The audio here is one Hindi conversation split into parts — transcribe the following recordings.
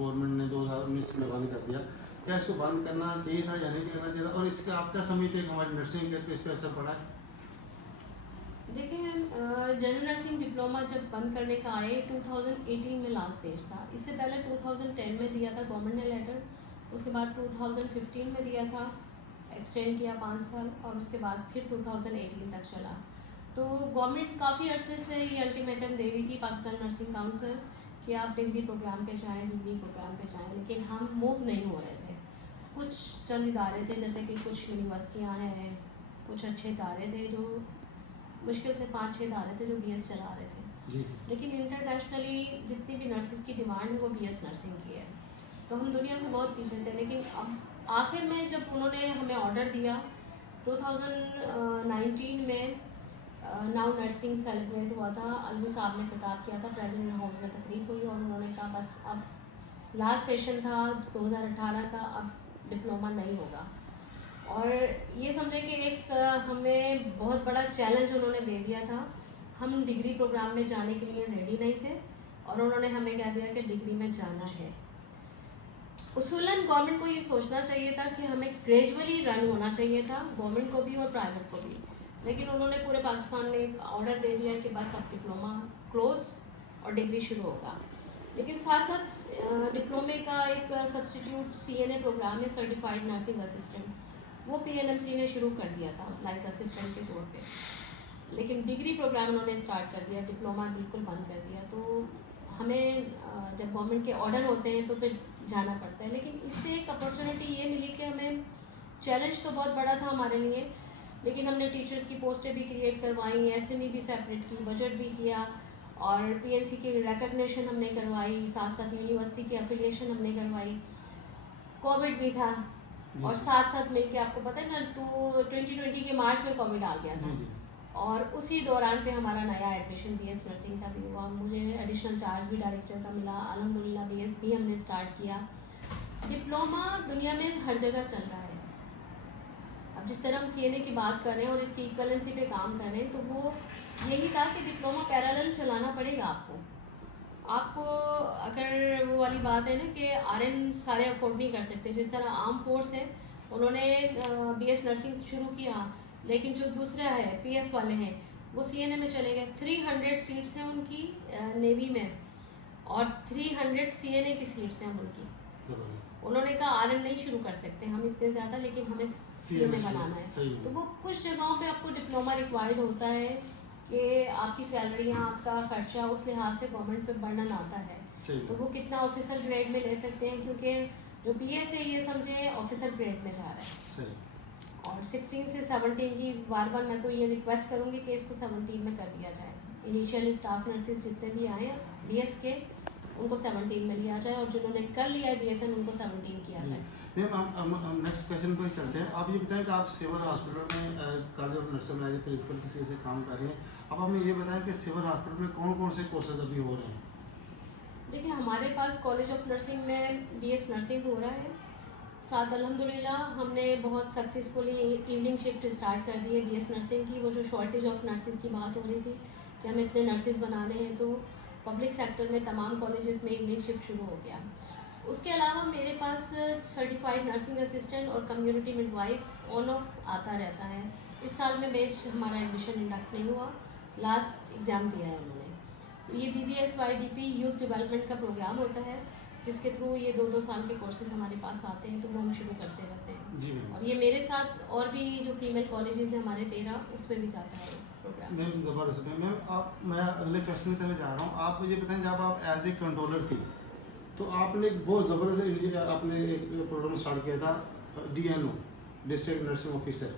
गवर्नमेंट ने 2019 में बंद कर दिया, क्या इसको बंद करना चाहिए था या नहीं करना चाहिए था, और इसका आप क्या समझते हैं कि हमारी नर्सिंग के इस पर असर पड़ा है? देखिए, जनरल नर्सिंग डिप्लोमा जब बंद करने का आए 2018 में लास्ट पेज था। इससे पहले 2010 में दिया था गवर्नमेंट ने लेटर, उसके बाद 2015 में दिया था, एक्सटेंड किया 5 साल, और उसके बाद फिर 2018 तक चला। तो गवर्नमेंट काफ़ी अरसे से ये अल्टीमेटम दे रही थी पाकिस्तान नर्सिंग काउंसिल कि आप डिग्री प्रोग्राम पे जाएँ, डिग्री प्रोग्राम पे जाएँ, लेकिन हम मूव नहीं हो रहे थे। कुछ चंद इदारे थे, जैसे कि कुछ यूनिवर्सिटियाँ हैं, कुछ अच्छे इदारे थे जो मुश्किल से 5-6 इदारे थे जो बीएस चला रहे थे। जी। लेकिन इंटरनेशनली जितनी भी नर्सिस की डिमांड है वो बीएस नर्सिंग की है, तो हम दुनिया से बहुत पीछे थे। लेकिन अब आखिर में जब उन्होंने हमें ऑर्डर दिया 2019 में, नाउ नर्सिंग सेलिब्रेट हुआ था, अलवी साहब ने खिताब किया था, प्रेसिडेंट हाउस में तकरीब हुई, और उन्होंने कहा बस अब लास्ट सेशन था 2018 का, अब डिप्लोमा नहीं होगा। और ये समझे कि एक हमें बहुत बड़ा चैलेंज उन्होंने दे दिया था। हम डिग्री प्रोग्राम में जाने के लिए रेडी नहीं थे, और उन्होंने हमें कह दिया कि डिग्री में जाना है। उसूलन गवर्नमेंट को ये सोचना चाहिए था कि हमें ग्रेजुअली रन होना चाहिए था, गवर्नमेंट को भी और प्राइवेट को भी। लेकिन उन्होंने पूरे पाकिस्तान में एक ऑर्डर दे दिया कि बस अब डिप्लोमा क्लोज और डिग्री शुरू होगा। लेकिन साथ साथ डिप्लोमे का एक सब्सटीट्यूट सीएनए प्रोग्राम है, सर्टिफाइड नर्सिंग असिस्टेंट, वो पीएनएमसी ने शुरू कर दिया था लाइक असिस्टेंट के तौर पे। लेकिन डिग्री प्रोग्राम उन्होंने स्टार्ट कर दिया, डिप्लोमा बिल्कुल बंद कर दिया। तो हमें जब गवर्नमेंट के ऑर्डर होते हैं तो फिर जाना पड़ता है। लेकिन इससे एक अपॉर्चुनिटी ये मिली कि हमें, चैलेंज तो बहुत बड़ा था हमारे लिए, लेकिन हमने टीचर्स की पोस्टें भी क्रिएट करवाई, एसएमई भी सेपरेट की, बजट भी किया, और पीएनसी की रिकग्निशन हमने करवाई, साथ साथ यूनिवर्सिटी की एफिलिएशन हमने करवाई। कोविड भी था, और साथ साथ मिलके आपको पता है ना 2020 के मार्च में कोविड आ गया था, और उसी दौरान पे हमारा नया एडमिशन बीएस नर्सिंग का भी हुआ। मुझे एडिशनल चार्ज भी डायरेक्टर का मिला, अल्हम्दुलिल्लाह बीएस भी हमने स्टार्ट किया। डिप्लोमा दुनिया में हर जगह चल रहा है। अब जिस तरह हम सीएनए की बात कर रहे हैं और इसकी इक्वलेंसी पे काम कर रहे हैं, तो वो यही था कि डिप्लोमा पैरेलल चलाना पड़ेगा आपको। अगर वो वाली बात है ना कि आरएन सारे अफोर्ड नहीं कर सकते, जिस तरह आर्म फोर्स है, उन्होंने बीएस नर्सिंग शुरू किया, लेकिन जो दूसरा है पीएफ वाले हैं वो सीएनए में चले गए। 300 सीट्स हैं उनकी नेवी में, और 300 सीएनए की सीट्स हैं उनकी। उन्होंने कहा आरएन नहीं शुरू कर सकते हम इतने ज़्यादा, लेकिन हमें सीएनए बनाना है। तो वो कुछ जगहों पे आपको डिप्लोमा रिक्वायर्ड होता है कि आपकी सैलरियाँ, आपका खर्चा उस लिहाज से गवर्नमेंट पे बर्डन आता है। तो वो कितना ऑफिसर ग्रेड में ले सकते हैं, क्योंकि जो बीएस है ये समझे ऑफिसर ग्रेड में जा रहा है। और 16 से 17 की बार बार मैं तो ये रिक्वेस्ट करूँगी कि इसको 17 में कर दिया जाए। इनिशियल स्टाफ नर्सेज जितने भी आए हैं बीएस के, उनको 17 में लिया जाए, और जिन्होंने कर लिया है बीएसएन उनको 17 किया जाए। मैम हम नेक्स्ट क्वेश्चन पर ही चलते हैं। आप ये बताएं कि आप सिविल हॉस्पिटल में college of nursing as principal किसी से काम कर रहे हैं। अब हमें ये बताएं कि सिविल हॉस्पिटल में कौन कौन से कोर्सेज अभी हो रहे हैं? देखिए, हमारे पास कॉलेज ऑफ नर्सिंग में बीएस नर्सिंग हो रहा है, साथ अल्हम्दुलिल्लाह हमने बहुत सक्सेसफुली इवनिंग शिफ्ट स्टार्ट कर दी है बीएस नर्सिंग की। वो जो शॉर्टेज ऑफ नर्सिस की बात हो रही थी कि हमें इतने नर्सिस बनाने हैं, तो पब्लिक सेक्टर में तमाम कॉलेजेस में इवनिंग शिफ्ट शुरू हो गया। उसके अलावा मेरे पास सर्टिफाइड नर्सिंग असिस्टेंट और कम्युनिटी मिडवाइफ ऑन ऑफ आता रहता है। इस साल में बेच हमारा एडमिशन इंडक्ट नहीं हुआ, लास्ट एग्ज़ाम दिया है उन्होंने। तो ये BBSYDP यूथ डेवलपमेंट का प्रोग्राम होता है, जिसके थ्रू ये 2-2 साल के कोर्सेज हमारे पास आते हैं, तो वो हम शुरू करते रहते हैं। जी और ये मेरे साथ और भी जो फीमेल कॉलेजेस हैं हमारे 13, उसमें भी जाता है प्रोग्राम। मैम ज़बरदस्त है। मैम मैं अगले क्वेश्चन की तरफ जा रहा हूँ। आप ये बताएं, जब आप एज ए कंट्रोलर थी तो आपने एक बहुत ज़बरदस्त आपने एक प्रोग्राम स्टार्ट किया था DNO, डिस्ट्रिक्ट नर्सिंग ऑफिसर।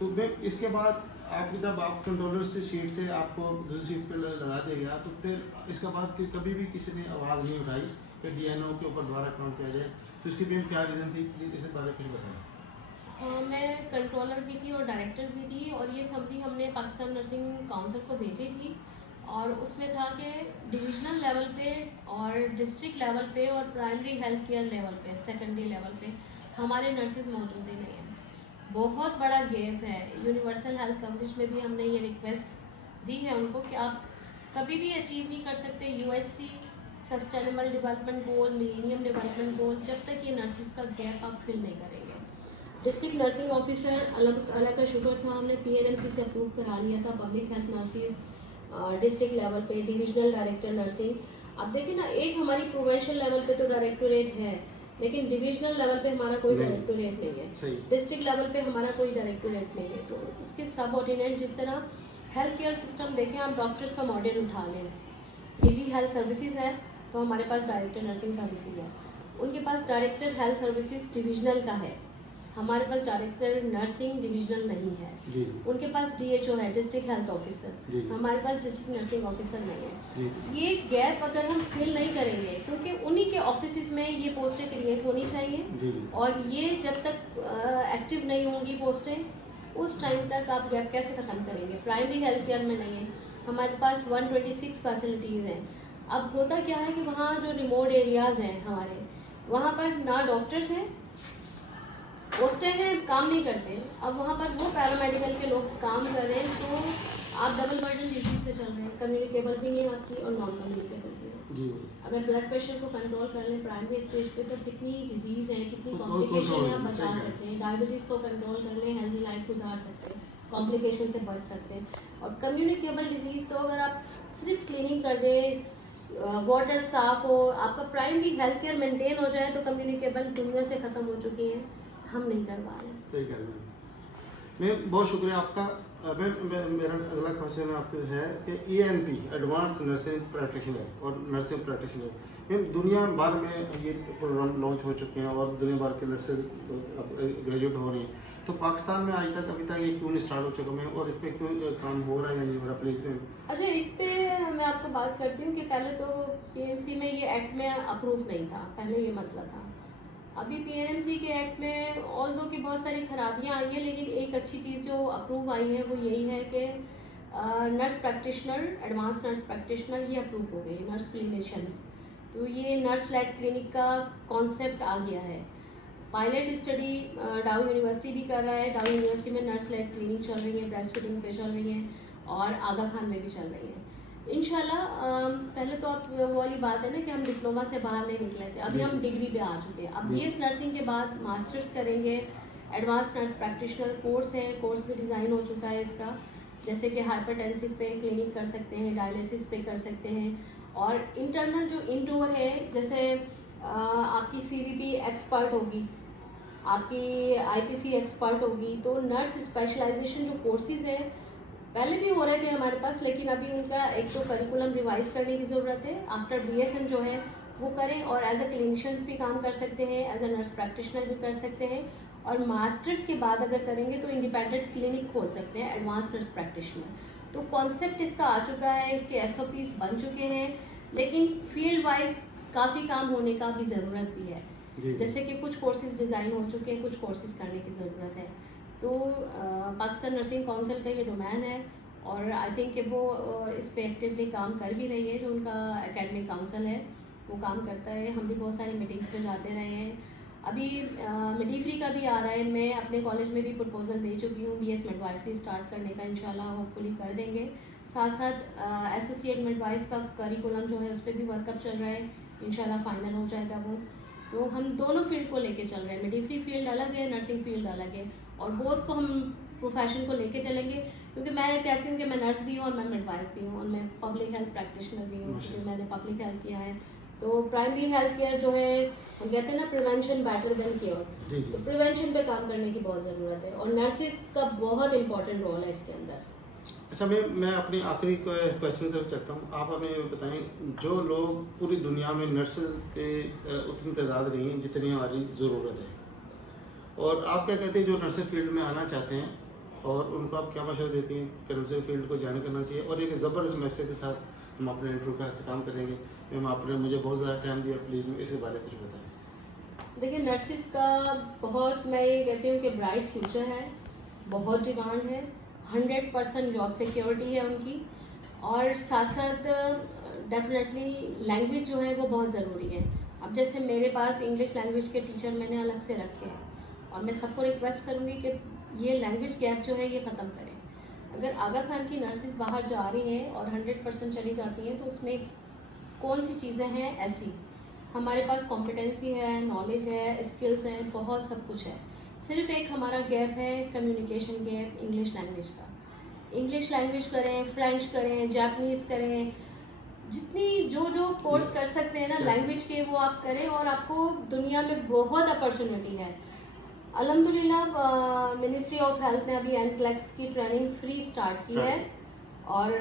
तो मैम इसके बाद आप जब आप कंट्रोलर से सीट से आपको दूसरी सीट पर लगा दिया गया, तो फिर इसके बाद कभी भी किसी ने आवाज़ नहीं उठाई कि DNO के ऊपर दोबारा काम किया जाए, तो इसकी मैम क्या रीज़न थी? प्लीज़ इस बारे में कुछ बताएं। हाँ, मैं कंट्रोलर भी थी और डायरेक्टर भी थी, और ये समरी हमने पाकिस्तान नर्सिंग काउंसिल को भेजी थी, और उसमें था कि डिविजनल लेवल पे और डिस्ट्रिक्ट लेवल पे और प्राइमरी हेल्थ केयर लेवल पे, सेकेंडरी लेवल पे हमारे नर्सेज मौजूद ही नहीं हैं। बहुत बड़ा गैप है। यूनिवर्सल हेल्थ कवरेज में भी हमने ये रिक्वेस्ट दी है उनको कि आप कभी भी अचीव नहीं कर सकते UHC sustainable development goal, millennium development goal, जब तक ये नर्सिस का गैप आप फिल नहीं करेंगे। डिस्ट्रिक्ट नर्सिंग ऑफिसर अलग का शुक्र था, हमने PNMC से अप्रूव करा लिया था। Public health nurses district level पे, डिविजनल डायरेक्टर नर्सिंग। अब देखिए ना, एक हमारी प्रोविंशियल लेवल पे तो डायरेक्टोरेट है, लेकिन डिविजनल लेवल पे हमारा कोई डायरेक्टोरेट नहीं है, डिस्ट्रिक्ट लेवल पे हमारा कोई डायरेक्टोरेट नहीं है। तो उसके सब ऑर्डिनेट, जिस तरह हेल्थ केयर सिस्टम देखें आप, डॉक्टर्स का मॉडल उठा लें, PG हेल्थ सर्विसेज है तो हमारे पास डायरेक्टर नर्सिंग सर्विसेज है, उनके पास डायरेक्टर हेल्थ सर्विसेज डिविजनल का है, हमारे पास डायरेक्टर नर्सिंग डिविजनल नहीं है। जी। उनके पास DHO है, डिस्ट्रिक्ट हेल्थ ऑफिसर, हमारे पास डिस्ट्रिक्ट नर्सिंग ऑफिसर नहीं है। ये गैप अगर हम फिल नहीं करेंगे, क्योंकि उन्हीं के ऑफिस में ये पोस्टें क्रिएट होनी चाहिए, और ये जब तक एक्टिव नहीं होंगी पोस्टें, उस टाइम तक आप गैप कैसे ख़त्म करेंगे। प्राइमरी हेल्थ केयर में नहीं है, हमारे पास 126 फैसिलिटीज़ हैं। अब होता क्या है कि वहाँ जो रिमोट एरियाज़ हैं हमारे, वहाँ पर ना डॉक्टर्स हैं, पोस्टें हैं, काम नहीं करते। अब वहाँ पर वो पैरामेडिकल के लोग काम कर रहे हैं, तो आप डबल बर्डन डिजीज पे चल रहे हैं, कम्युनिकेबल भी नहीं आपकी और नॉन कम्युनिकेबल भी है। अगर ब्लड प्रेशर को कंट्रोल कर लें प्राइमरी स्टेज पे, तो कितनी डिजीज़ हैं, कितनी कॉम्प्लिकेशन है आप बचा सकते हैं। डायबिटीज़ को कंट्रोल कर लें, हेल्दी लाइफ गुजार सकते हैं, कॉम्प्लिकेशन से बच सकते हैं। और कम्युनिकेबल डिजीज़ तो अगर आप सिर्फ क्लीनिंग कर दें, वाटर साफ हो, आपका प्राइमरी हेल्थ केयर मेंटेन हो जाए, तो कम्युनिकेबल दुनिया से ख़त्म हो चुकी है, हम नहीं करवा रहे। सही कह रहे हैं। मैं बहुत शुक्रिया आपका। मेरा अगला क्वेश्चन आपके है कि ENP एडवांस नर्सिंग प्रैक्टिशनर और नर्सिंग प्रैक्टिशनर, दुनिया भर में ये प्रोग्राम लॉन्च हो चुके हैं और दुनिया भर के नर्सेज ग्रेजुएट हो रही हैं, तो पाकिस्तान में आज तक अभी तक ये क्यों नहीं स्टार्ट हो चुका मैं, और इस पर क्यों काम हो रहा है या नहीं हो रहा, प्लीज। अच्छा, इस पे मैं आपको बात करती हूँ कि पहले तो PNC में ये एक्ट में अप्रूव नहीं था, पहले ये मसला था। अभी PNMC के एक्ट में ऑल्दो की बहुत सारी खराबियां आई हैं, लेकिन एक अच्छी चीज़ जो अप्रूव आई है वो यही है कि nurse practitioner, advance nurse practitioner ये अप्रूव हो गई, नर्स क्लिनिशियंस। तो ये नर्स लेड क्लिनिक का कॉन्सेप्ट आ गया है। पायलट स्टडी डाउ यूनिवर्सिटी भी कर रहा है, डाउ यूनिवर्सिटी में नर्स लेड क्लिनिक चल रही है, ब्रेस्ट फीडिंग पे चल रही है, और आगा खान में भी चल रही है। इंशाल्लाह पहले तो अब वो वाली बात है ना कि हम डिप्लोमा से बाहर नहीं निकले थे, अभी हम डिग्री पे आ चुके हैं। अब BS नर्सिंग के बाद मास्टर्स करेंगे, एडवांस नर्स प्रैक्टिशनर कोर्स है, कोर्स भी डिज़ाइन हो चुका है इसका, जैसे कि हाइपरटेंसिव पे क्लिनिक कर सकते हैं, डायलिसिस पे कर सकते हैं, और इंटरनल जो इंटूर है, जैसे आपकी CVP एक्सपर्ट होगी, आपकी IPC एक्सपर्ट होगी, तो नर्स स्पेशलाइजेशन जो कोर्सेज है पहले भी हो रहे थे हमारे पास, लेकिन अभी उनका एक तो करिकुलम रिवाइज करने की ज़रूरत है। आफ्टर BSN जो है वो करें, और एज अ क्लिनिशियंस भी काम कर सकते हैं, एज अ नर्स प्रैक्टिशनर भी कर सकते हैं, और मास्टर्स के बाद अगर करेंगे तो इंडिपेंडेंट क्लिनिक खोल सकते हैं एडवांस नर्स प्रैक्टिशनर। तो कॉन्सेप्ट इसका आ चुका है, इसके SOPs बन चुके हैं, लेकिन फील्ड वाइज काफ़ी काम होने का भी ज़रूरत भी है। जैसे कि कुछ कोर्सेज डिज़ाइन हो चुके हैं, कुछ कोर्सेज करने की ज़रूरत है। तो पाकिस्तान नर्सिंग काउंसिल का ये डोमेन है, और आई थिंक कि वो इस पे एक्टिवली काम कर भी रही है। जो उनका एकेडमिक काउंसिल है वो काम करता है, हम भी बहुत सारी मीटिंग्स में जाते रहे हैं। अभी मिडीफ्री का भी आ रहा है, मैं अपने कॉलेज में भी प्रपोजल दे चुकी हूँ BS मिडवाइफरी स्टार्ट करने का, इंशाल्लाह होपफुली कर देंगे। साथ साथ एसोसिएट मिडवाइफ का करिकुलम जो है उस पर भी वर्कअप चल रहा है, इंशाल्लाह फाइनल हो जाएगा वो। तो हम दोनों फील्ड को लेके चल रहे हैं, मिडीफ्री फील्ड अलग है, नर्सिंग फील्ड अलग है, और बोथ को हम प्रोफेशन को लेके चलेंगे, क्योंकि मैं कहती हूँ कि मैं नर्स भी हूँ और मैं मिडवाइफ भी हूँ, और मैं पब्लिक हेल्थ प्रैक्टिशनर भी हूँ, क्योंकि मैंने पब्लिक हेल्थ किया है। तो प्राइमरी हेल्थ केयर जो है, हम कहते हैं ना प्रिवेंशन बेटर देन केयर, तो प्रिवेंशन पे काम करने की बहुत ज़रूरत है, और नर्सिस का बहुत इंपॉर्टेंट रोल है इसके अंदर। अच्छा, मैं अपनी आखिरी क्वेश्चन तरफ चलता हूँ। आप हमें बताएं, जो लोग पूरी दुनिया में नर्सेज के उतनी तादाद नहीं है जितनी हमारी ज़रूरत है, और आप क्या कहते हैं जो नर्सिंग फील्ड में आना चाहते हैं, और उनको आप क्या मशवरा देती हैं कि नर्सिंग फील्ड को ज्वाइन करना चाहिए? और एक ज़बरदस्त मैसेज के साथ हम अपने इंटरव्यू का अख्ताम करेंगे। मैम, आपने मुझे बहुत ज़्यादा टाइम दिया, प्लीज़ इसके बारे में कुछ बताएं। देखिए, नर्सिस का बहुत, मैं ये कहती हूँ कि ब्राइट फ्यूचर है, बहुत डिमांड है, 100% जॉब सिक्योरिटी है उनकी, और साथ साथ डेफिनेटली लैंग्वेज जो है वो बहुत ज़रूरी है। अब जैसे मेरे पास इंग्लिश लैंग्वेज के टीचर मैंने अलग से रखे हैं, और मैं सबको रिक्वेस्ट करूँगी कि ये लैंग्वेज गैप जो है ये ख़त्म करें। अगर आगा खान की नर्सेज बाहर जा रही हैं और 100% चली जाती हैं, तो उसमें कौन सी चीज़ें हैं ऐसी। हमारे पास कॉम्पिटेंसी है, नॉलेज है, स्किल्स हैं, बहुत सब कुछ है। सिर्फ एक हमारा गैप है कम्युनिकेशन गैप, इंग्लिश लैंग्वेज का। इंग्लिश लैंग्वेज करें, फ्रेंच करें, जापानीज़ करें, जितनी जो कोर्स कर सकते हैं ना लैंग्वेज के, वो आप करें और आपको दुनिया में बहुत अपॉर्चुनिटी है। अल्हम्दुलिल्लाह मिनिस्ट्री ऑफ हेल्थ ने अभी एनक्लेक्स की ट्रेनिंग फ्री स्टार्ट की है और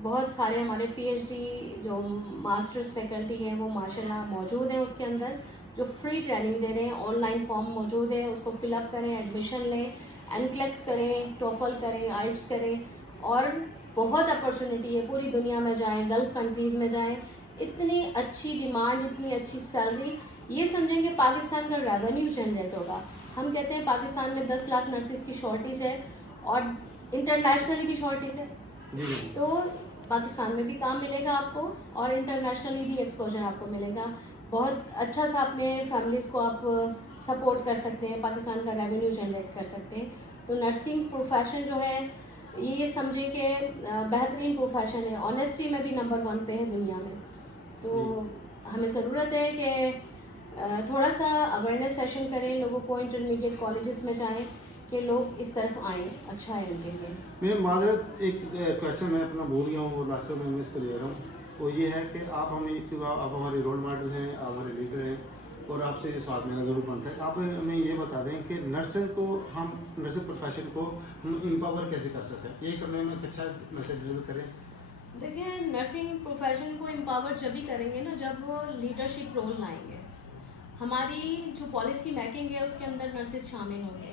बहुत सारे हमारे पीएचडी जो मास्टर्स फैकल्टी हैं वो माशाल्लाह मौजूद हैं उसके अंदर, जो फ्री ट्रेनिंग दे रहे हैं। ऑनलाइन फॉर्म मौजूद है, उसको फिलअप करें, एडमिशन लें, एनक्लेक्स करें, टोफल करें, आइट्स करें और बहुत अपॉर्चुनिटी है। पूरी दुनिया में जाएं, गल्फ कंट्रीज़ में जाएं, इतनी अच्छी डिमांड, इतनी अच्छी सैलरी। ये समझें कि पाकिस्तान का रेवेन्यू जनरेट होगा। हम कहते हैं पाकिस्तान में 10 लाख नर्सिस की शॉर्टेज है और इंटरनेशनली भी शॉर्टेज है, तो पाकिस्तान में भी काम मिलेगा आपको और इंटरनेशनली भी एक्सपोजर आपको मिलेगा। बहुत अच्छा सा अपने फैमिलीज़ को आप सपोर्ट कर सकते हैं, पाकिस्तान का रेवेन्यू जनरेट कर सकते हैं। तो नर्सिंग प्रोफेशन जो है ये समझे कि बेहतरीन प्रोफेशन है, ऑनेस्टी में भी नंबर 1 पे है दुनिया में। तो हमें ज़रूरत है कि थोड़ा सा अवेयरनेस सेशन करें, लोगों को इंटरमीडिएट कॉलेजेस में जाएं कि लोग इस तरफ आएँ, अच्छा है उनके लिए। मैं माजरत एक क्वेश्चन मैं अपना भूल गया हूँ और लास्ट में मिस कर ले रहा हूँ, वो ये है कि आप हमें, आप हमारे रोल मॉडल हैं, आप हमारे लीडर हैं और आपसे ये सवाल मेरा ज़रूर बनता है, आप हमें ये बता दें कि नर्सिंग को हम, नर्सिंग प्रोफेशन को हम इम्पावर कैसे कर सकते हैं, ये करने में अच्छा मैसेज डिलीवर करें। देखिए, नर्सिंग प्रोफेशन को एम्पावर जब भी करेंगे ना जब वो लीडरशिप रोल लाएंगे। हमारी जो पॉलिसी मेकिंग है उसके अंदर नर्सिस शामिल होंगे।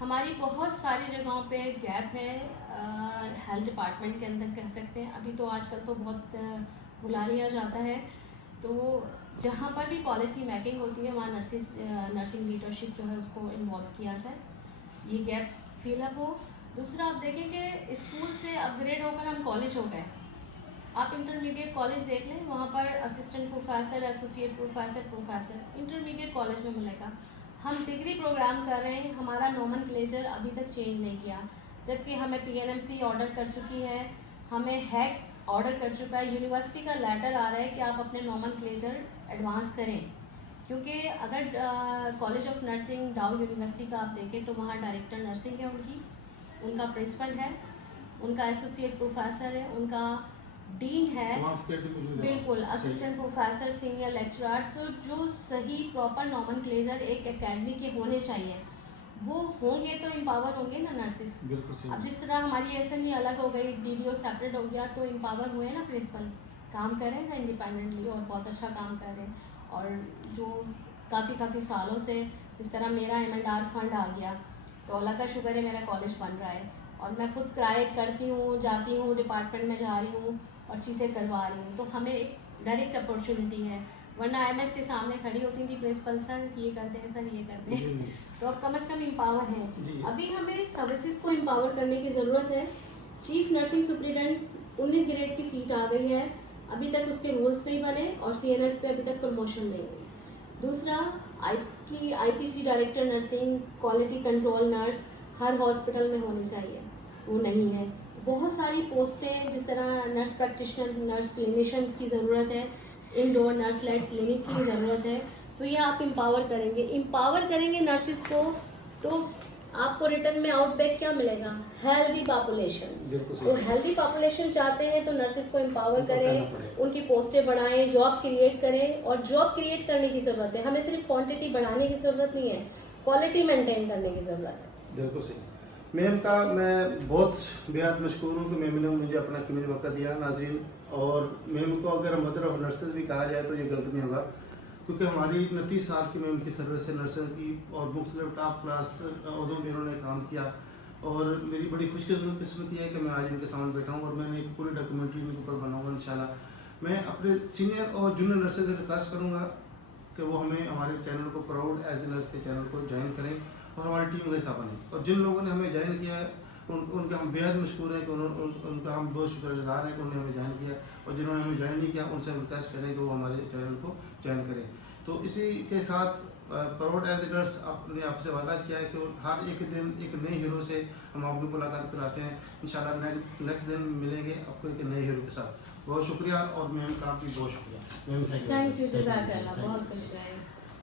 हमारी बहुत सारी जगहों पे गैप है, हेल्थ डिपार्टमेंट के अंदर कह सकते हैं। अभी तो आजकल तो बहुत बुला लिया जाता है, तो जहाँ पर भी पॉलिसी मेकिंग होती है वहाँ नर्सिंग लीडरशिप जो है उसको इन्वॉल्व किया जाए, ये गैप फिलअप हो। दूसरा, आप देखें कि स्कूल से अपग्रेड होकर हम कॉलेज हो गए। आप इंटरमीडिएट कॉलेज देख लें, वहाँ पर assistant professor, associate professor, professor intermediate college में मिलेगा। हम डिग्री प्रोग्राम कर रहे हैं, हमारा नोमेनक्लेचर अभी तक चेंज नहीं किया, जबकि हमें पीएनएमसी ऑर्डर कर चुकी है, हमें हैक ऑर्डर कर चुका है, यूनिवर्सिटी का लेटर आ रहा है कि आप अपने नोमेनक्लेचर एडवांस करें। क्योंकि अगर कॉलेज ऑफ नर्सिंग डाउ यूनिवर्सिटी का आप देखें तो वहाँ डायरेक्टर नर्सिंग है उनका प्रिंसिपल है, उनका एसोसिएट प्रोफेसर है, उनका डीन है, बिल्कुल असिस्टेंट प्रोफेसर, सीनियर लेक्चरर। तो जो सही प्रॉपर नोमेनक्लेचर एक एकेडमी के होने चाहिए वो होंगे तो एम्पावर होंगे ना नर्सिस। अब जिस तरह हमारी एसएनई अलग हो गई, डीडीओ सेपरेट हो गया, तो एम्पावर हुए ना प्रिंसिपल, काम कर रहे हैं ना इंडिपेंडेंटली और बहुत अच्छा काम कर रहे हैं। और जो काफ़ी सालों से, जिस तरह मेरा एमएलआर फंड आ गया तो अल्लाह का शुक्र है मेरा कॉलेज बन रहा है और मैं खुद क्राई करती हूँ, जाती हूँ, डिपार्टमेंट में जा रही हूँ और चीज़ें करवा रही हूँ, तो हमें एक डायरेक्ट अपॉर्चुनिटी है। वरना एमएस के सामने खड़ी होती थी प्रिंसिपल सर ये करते हैं, सर ये करते हैं, तो अब कम से कम एम्पावर हैं। अभी हमें सर्विसेज को एम्पावर करने की ज़रूरत है। चीफ नर्सिंग सुप्रिटेंडेंट 19 ग्रेड की सीट आ गई है, अभी तक उसके रूल्स नहीं बने और सीएनएस पे अभी तक प्रमोशन नहीं हुई। दूसरा, IPC director nursing, quality control nurse हर हॉस्पिटल में होनी चाहिए, वो नहीं है। बहुत सारी पोस्टें, जिस तरह नर्स प्रैक्टिशनर, नर्स क्लिनिशियंस की ज़रूरत है, इंडोर नर्स लेड क्लिनिक की ज़रूरत है। तो ये आप एम्पावर करेंगे नर्सिस को, तो आपको रिटर्न में आउटबैक क्या मिलेगा? Healthy population. तो हेल्दी पॉपुलेशन चाहते हैं तो नर्सिस को एम्पावर करें, उनकी पोस्टें बढ़ाएं, जॉब क्रिएट करें। और जॉब क्रिएट करने की ज़रूरत है, हमें सिर्फ क्वांटिटी बढ़ाने की ज़रूरत नहीं है, क्वालिटी मेंटेन करने की ज़रूरत है। बिल्कुल सही। मैम का मैं बहुत बेहद मशहूर हूँ कि मैम ने मुझे अपना कीमती वक्त दिया नाज़रीन। और मैम को अगर मदर ऑफ नर्सेज भी कहा जाए तो ये गलत नहीं होगा, क्योंकि हमारी 29 साल की मैम की सर्विस है नर्सिंग की और मुख्तलिफ टॉप क्लास अहदों में इन्होंने काम किया। और मेरी बड़ी खुशकिस्मती है कि मैं आज इनके सामने बैठा हूँ और मैंने एक पूरी डॉक्यूमेंट्री इनके ऊपर बनाऊँगा इंशाल्लाह। मैं अपने सीनियर और जूनियर नर्सेज से रिक्वेस्ट करूँगा कि वो हमें हमारे चैनल को प्राउड एज ए नर्स के चैनल को ज्वाइन करें और हमारी टीम का हिस्सा बने। और जिन लोगों ने हमें ज्वाइन किया है उनका हम बेहद मशहूर हैं कि उनका हम बहुत शुक्रगुजार हैं कि उन्होंने हमें ज्वाइन किया, और जिन्होंने हमें ज्वाइन नहीं किया उनसे हम रिक्वेस्ट करें कि वो हमारे चैनल को ज्वाइन करें। तो इसी के साथ प्राउड एडिटर्स आपने आपसे वादा किया है कि हर एक दिन एक नए हीरो से हम आपकी मुलाकात कराते हैं। इंशाल्लाह नेक्स्ट दिन मिलेंगे आपको एक नए हीरो के साथ। बहुत शुक्रिया और मैम का भी बहुत शुक्रिया मैम। थैंक यू, जज़ाकल्लाह, बहुत खुश रहे।